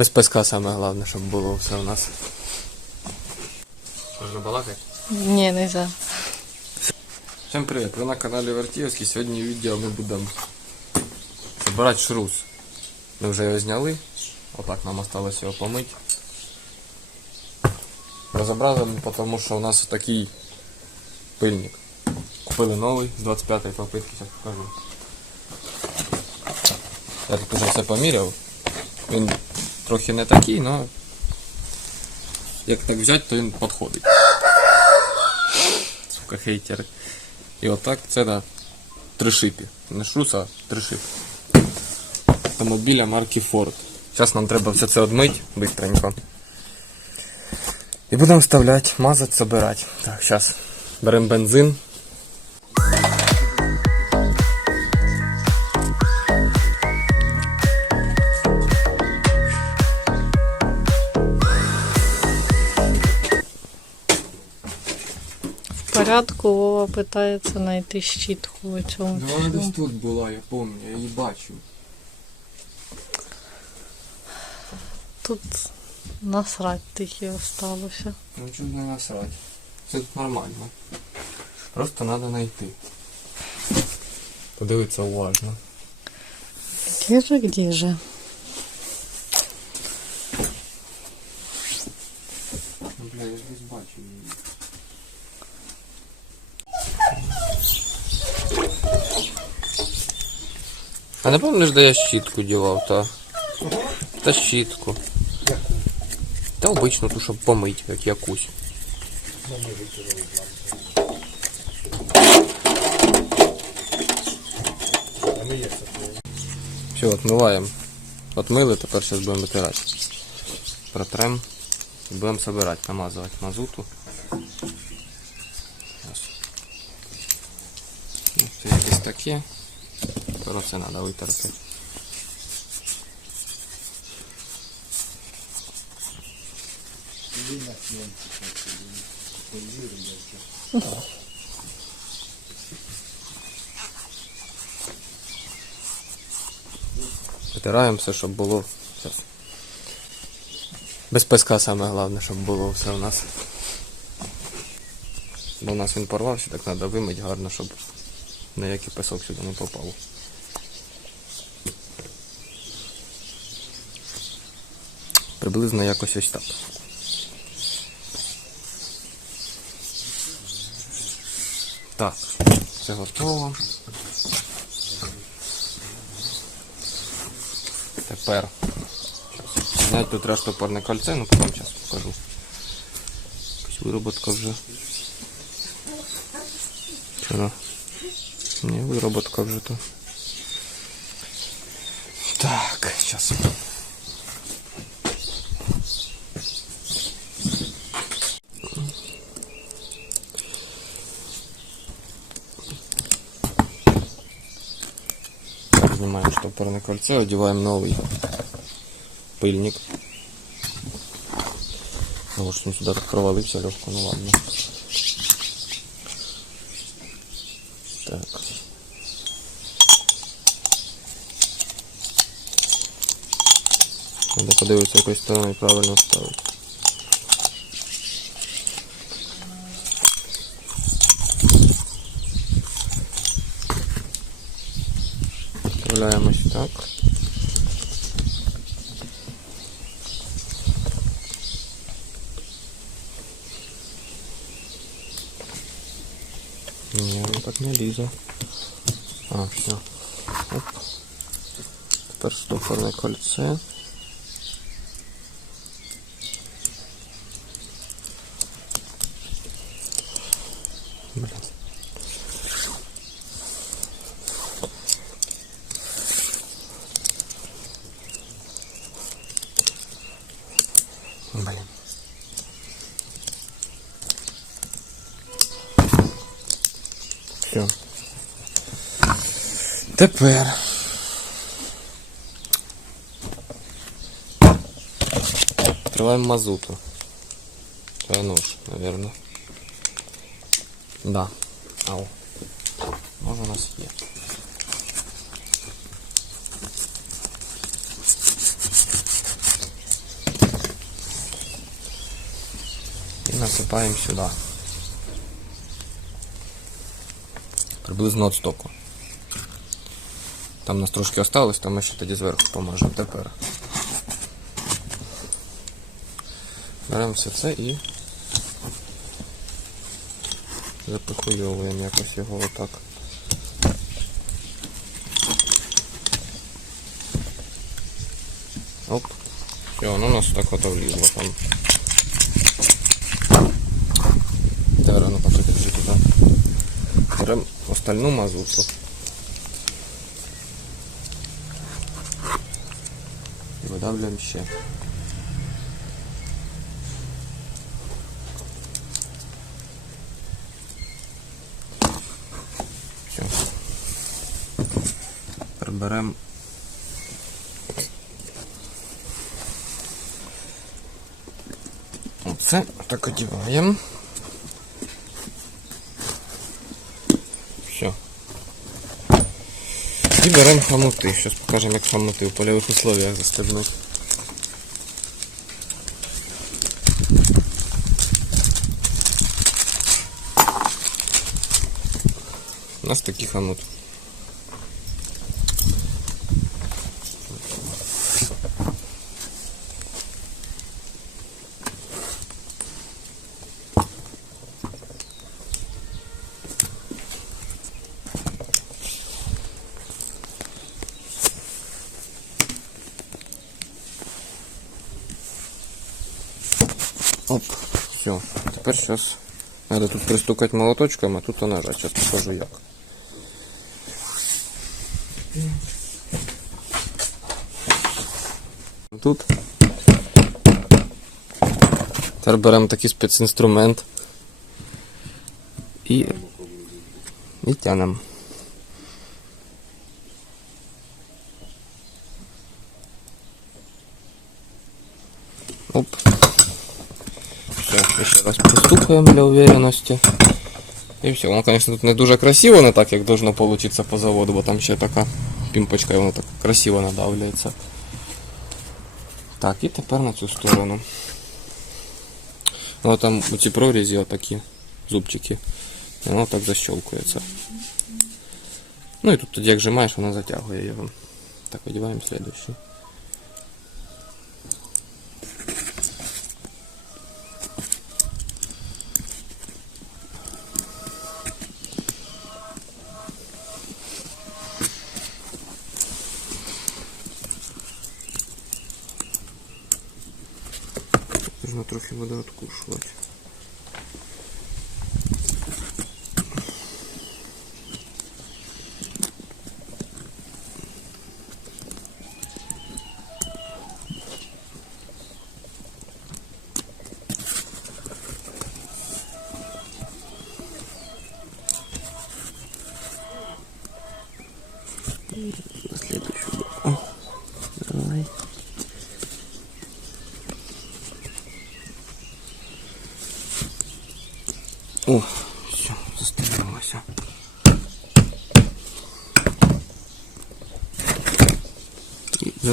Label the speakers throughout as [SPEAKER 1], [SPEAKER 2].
[SPEAKER 1] Без песка саме головне, щоб було все у нас. Можна балакати?
[SPEAKER 2] Ні, не за.
[SPEAKER 1] Всем привет! Ви на каналі Вертіївський. Сьогодні відео ми будемо збирати шрус. Ми вже його зняли. Отак нам осталось його помити. Розібрали ми, тому що у нас такий пильник. Купили новий з 25-ї попитки, зараз покажу. Я тут вже все поміряв. Він трохи не такий, але як так взяти, то він підходить. Сука, хейтери. І отак це на тришипі. Не шрус, а тришип. Автомобіля марки Ford. Зараз нам треба все це одмити быстренько. І будемо вставляти, мазати, собирати. Так, зараз беремо бензин.
[SPEAKER 2] Порядку Вова питається знайти щітку у цьому. всьому.
[SPEAKER 1] тут була, я пам'ятаю, я її бачу.
[SPEAKER 2] Тут насрать тільки осталося.
[SPEAKER 1] Ну чого не насрать. Все тут нормально. Просто треба знайти. Подивитися уважно.
[SPEAKER 2] Где же, где же?
[SPEAKER 1] Ну, бля, я ж десь бачу її. А не пам'ятаєш, де я щітку дівав, та? Та щітку. Та обично ту, щоб помить, як якусь. Все, отмиваємо. Отмили, тепер зараз будемо витирати. Протрем. Будемо собирати, намазувати мазуту. Зараз. Ну, Це якесь таке. Тепер це треба витерти. Витираємо все, щоб було. Зараз. Без песка саме головне, щоб було все у нас. Бо у нас він порвався, так треба вимити гарно, щоб ніякий песок сюди не попав. Приблизно якось ось так. Так, це готово. Тепер Зняти тут треба штопорне кольце, ну потім зараз покажу. Якась вироботка вже. Вчора. Ні, вироботка вже то. Так, зараз. Штопорне кольце, одіваємо новий пильник. Ну, что он сюда так провалився легко, ну ладно. Так. Надо подивитися, якої стороны правильно ставити. Вставляємо ось так. Ні, ну так не лізе. А, все. Оп. Тепер стопорне кольце. Тепер. Открываем мазуту. Твой нож, наверное. Да. Ау. Нож у нас есть. И насыпаем сюда. Приблизно от стоку. Там у нас трошки осталось, то ми ще тоді зверху помажемо тепер. Беремо все це і запихуйовуємо якось його отак. Оп. Все, воно у нас так от влізло там. Тепер воно держи туди. Беремо остальну мазуту. Видавлюємо ще. Все. Тепер беремо Оце так одіваємо. Беремо хомути. Зараз покажемо, як хомути в польових условиях застебнуть. У нас такий хомут. Оп, все. Тепер сейчас надо тут пристукать молоточком, а тут нажать. Сейчас покажу як. Тут. Тепер беремо такий спецінструмент і, і тянемо. Оп. Все, ще раз пристукаємо для уверенности. І все. Воно, конечно, тут не дуже красиво, не так, як должно получиться по заводу, бо там ще така пімпочка, і воно так красиво надавлюється. Так, і тепер на цю сторону. Ну там у ці прорізі отакі зубчики. І воно так защелкується. Ну і тут тоді як жимаєш, воно затягує його. Так, одіваємо следующий. Трохи води откушувати. На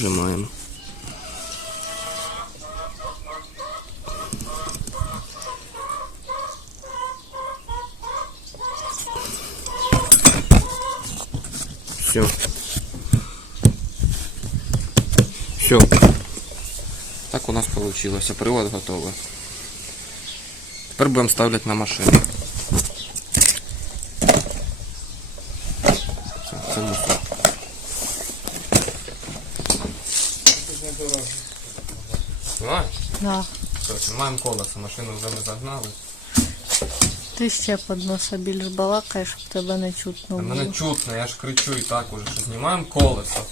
[SPEAKER 1] І зажимаємо. Все. Все. Так у нас получилось. Привод готовий. Тепер будемо ставити на машину. Короче, маємо колесо, машину вже ми загнали.
[SPEAKER 2] Ти ще під носа більш балакаєш, щоб тебе не чутно
[SPEAKER 1] Та мене чутно, я ж кричу і так уже, що знімаємо колесо.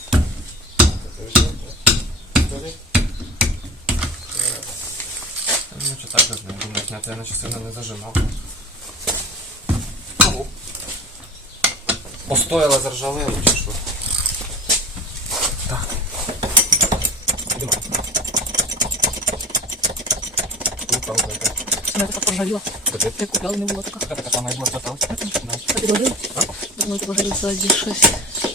[SPEAKER 1] Ну, чи так не думаю, зняти, я наче сильно не зажимав. Постояла заржавела чи що? Так.
[SPEAKER 2] Она это
[SPEAKER 1] пожарила.
[SPEAKER 2] Я купляла, не было
[SPEAKER 1] такая. Это самое было, осталось?
[SPEAKER 2] А ты говорил? Да. Думаю, ты пожарил за
[SPEAKER 1] 1,6.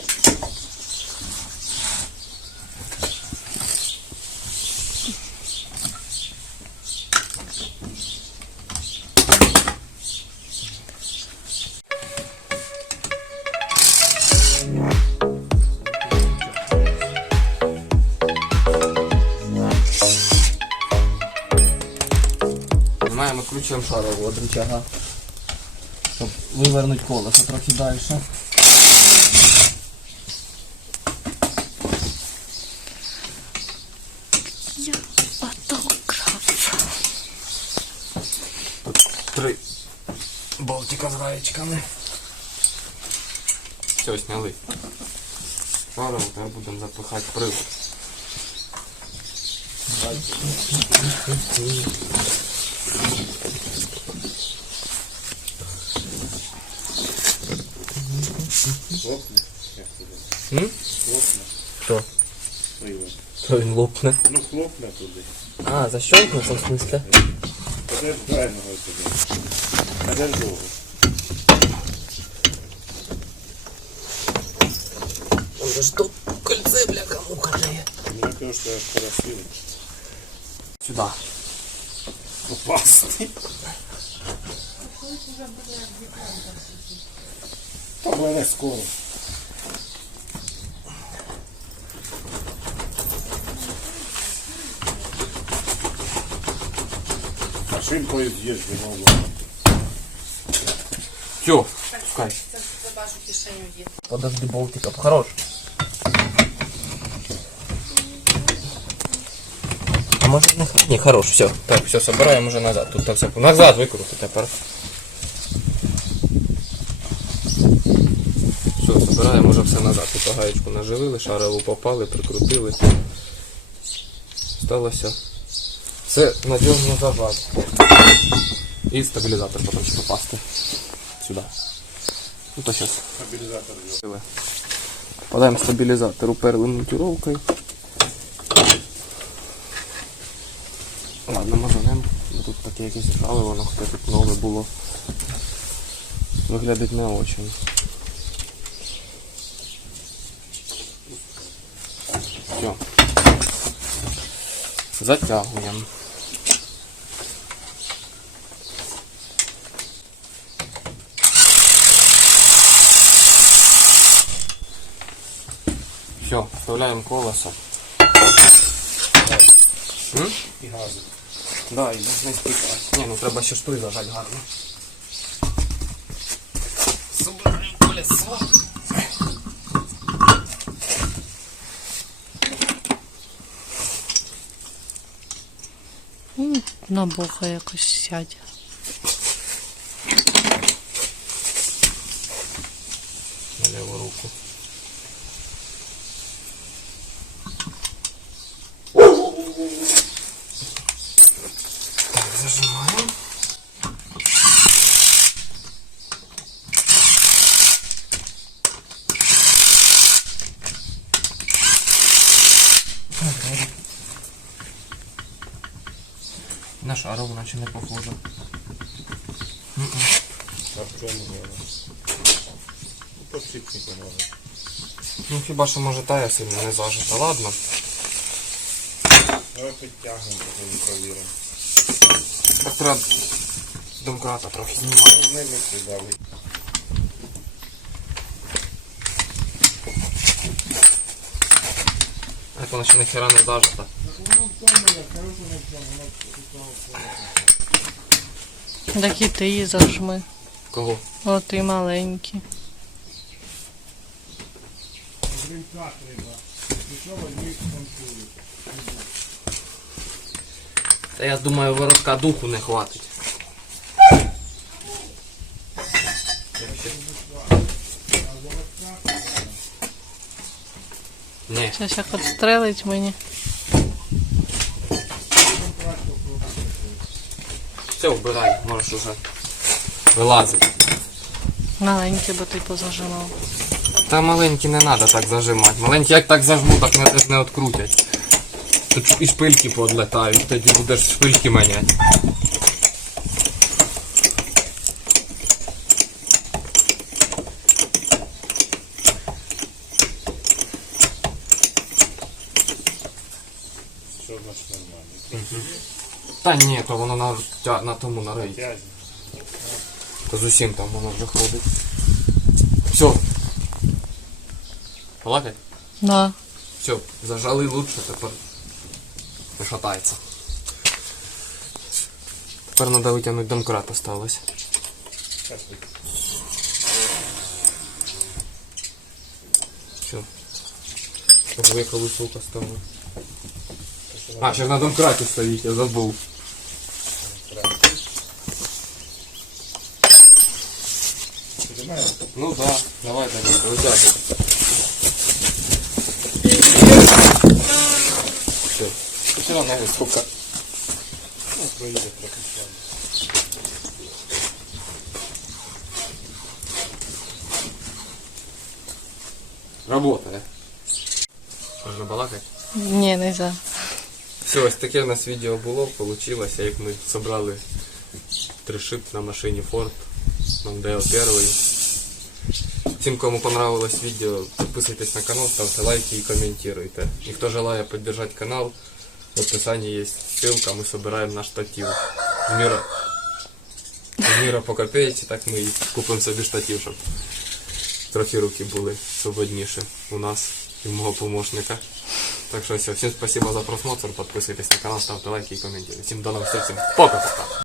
[SPEAKER 1] кінцем шарового дричага, щоб вивернути колесо трохи далі.
[SPEAKER 2] Я фотограф.
[SPEAKER 1] Тут три болтика з гаєчками. Все, сняли. Зараз тепер будемо запихати привод. Давайте.
[SPEAKER 3] Хлопне.
[SPEAKER 1] М?
[SPEAKER 3] Хлопне.
[SPEAKER 1] Хто?
[SPEAKER 3] Привод.
[SPEAKER 1] Що він лопне?
[SPEAKER 3] Ну хлопне туди.
[SPEAKER 1] А, защелкнувся в смысле?
[SPEAKER 3] Подеш дальнього туди. Подеш довго.
[SPEAKER 1] Он же ж тут кольце, бляха, муха жиє.
[SPEAKER 3] Мені кажуть, що я красивий.
[SPEAKER 1] Сюда.
[SPEAKER 3] Опасний. Та мене скоро. Машинкою з'їжджу нову.
[SPEAKER 1] Все, пускай. Подожди, болтик, хорош. А может не, не хорош, все. Так, все, собираем уже назад. Тут все назад викрути тепер. Все, собираємо уже все назад. Тут гаєчку наживили, шарову попали, прикрутили. Сталося. Все надіжно зажати. І стабілізатор потім ще попасти. Сюди. Ну то сейчас.
[SPEAKER 3] Стабілізатор.
[SPEAKER 1] Подаємо стабілізатор уперли монтировкою. Ладно, мазанем. Бо тут таке якесь жало, воно хоча тут нове було. Виглядить не очень. Все. Затягуємо. Все, вставляємо колесо. М?
[SPEAKER 3] І гази.
[SPEAKER 1] Да, і не спікати. Ні, ну треба ще штуй зажати гарно. Собираємо колесо.
[SPEAKER 2] М, На бока якось сядь.
[SPEAKER 1] На ліву руку. Так, зажимаємо. На шарову наче не похоже.
[SPEAKER 3] А в чому вона? Ну, подшипник воно.
[SPEAKER 1] Ну хіба що може тая сильно не зажита, ладно.
[SPEAKER 3] Давай підтягнемо, потім провіримо.
[SPEAKER 1] Так треба домкрата трохи знімати.
[SPEAKER 3] Ну, не викидали.
[SPEAKER 1] Так вона ще ніхера не зажита.
[SPEAKER 2] Так і ти її зажми.
[SPEAKER 1] Кого?
[SPEAKER 2] О, ти маленький.
[SPEAKER 1] Та я думаю, воротка духу не хватить. Ні.
[SPEAKER 2] Щас як отстрелить мені.
[SPEAKER 1] Все, вбирай, можеш уже вилазити.
[SPEAKER 2] Маленький, бо ти позажимав.
[SPEAKER 1] Та маленькі не треба так зажимати. Маленькі як так зажму, так мене теж не відкрутять. Тут і шпильки подлетають, тоді будеш шпильки маняти.
[SPEAKER 3] Що значить нормально?
[SPEAKER 1] Та ні, то воно на, тя- на тому на рейді. Та з усім там воно вже ходить. Все. Плакать?
[SPEAKER 2] Да.
[SPEAKER 1] Все, зажали лучше, тепер не шатається. Тепер треба витягнути домкрат осталось. Все. Щоб виїхали сука ставили. А, ще на домкраті стоїть, я забув.
[SPEAKER 3] Понимаете?
[SPEAKER 1] Ну да, давай тогда, вытягивай. Все. Все равно сколько.
[SPEAKER 3] Ну, проедет пропускаем.
[SPEAKER 1] Работає. Можна балакати?
[SPEAKER 2] Ні, не за.
[SPEAKER 1] Все, ось таке в нас відео було, получилося, як ми зібрали тришип на машині Ford Mondeo 1. Всім, кому понравилось відео, підписуйтесь на канал, ставте лайки і коментуйте. І хто желає підтримати канал, в описанні є ссылка, ми збираємо на штатив. З міра по копеечці, так ми купимо собі штатив, щоб трохи руки були свободніші у нас і мого помощника. Так що все, всім спасибо за просмотр, підписуйтесь на канал, ставте лайки і коментуйте. Всім до нових зустрічей, пока-пока!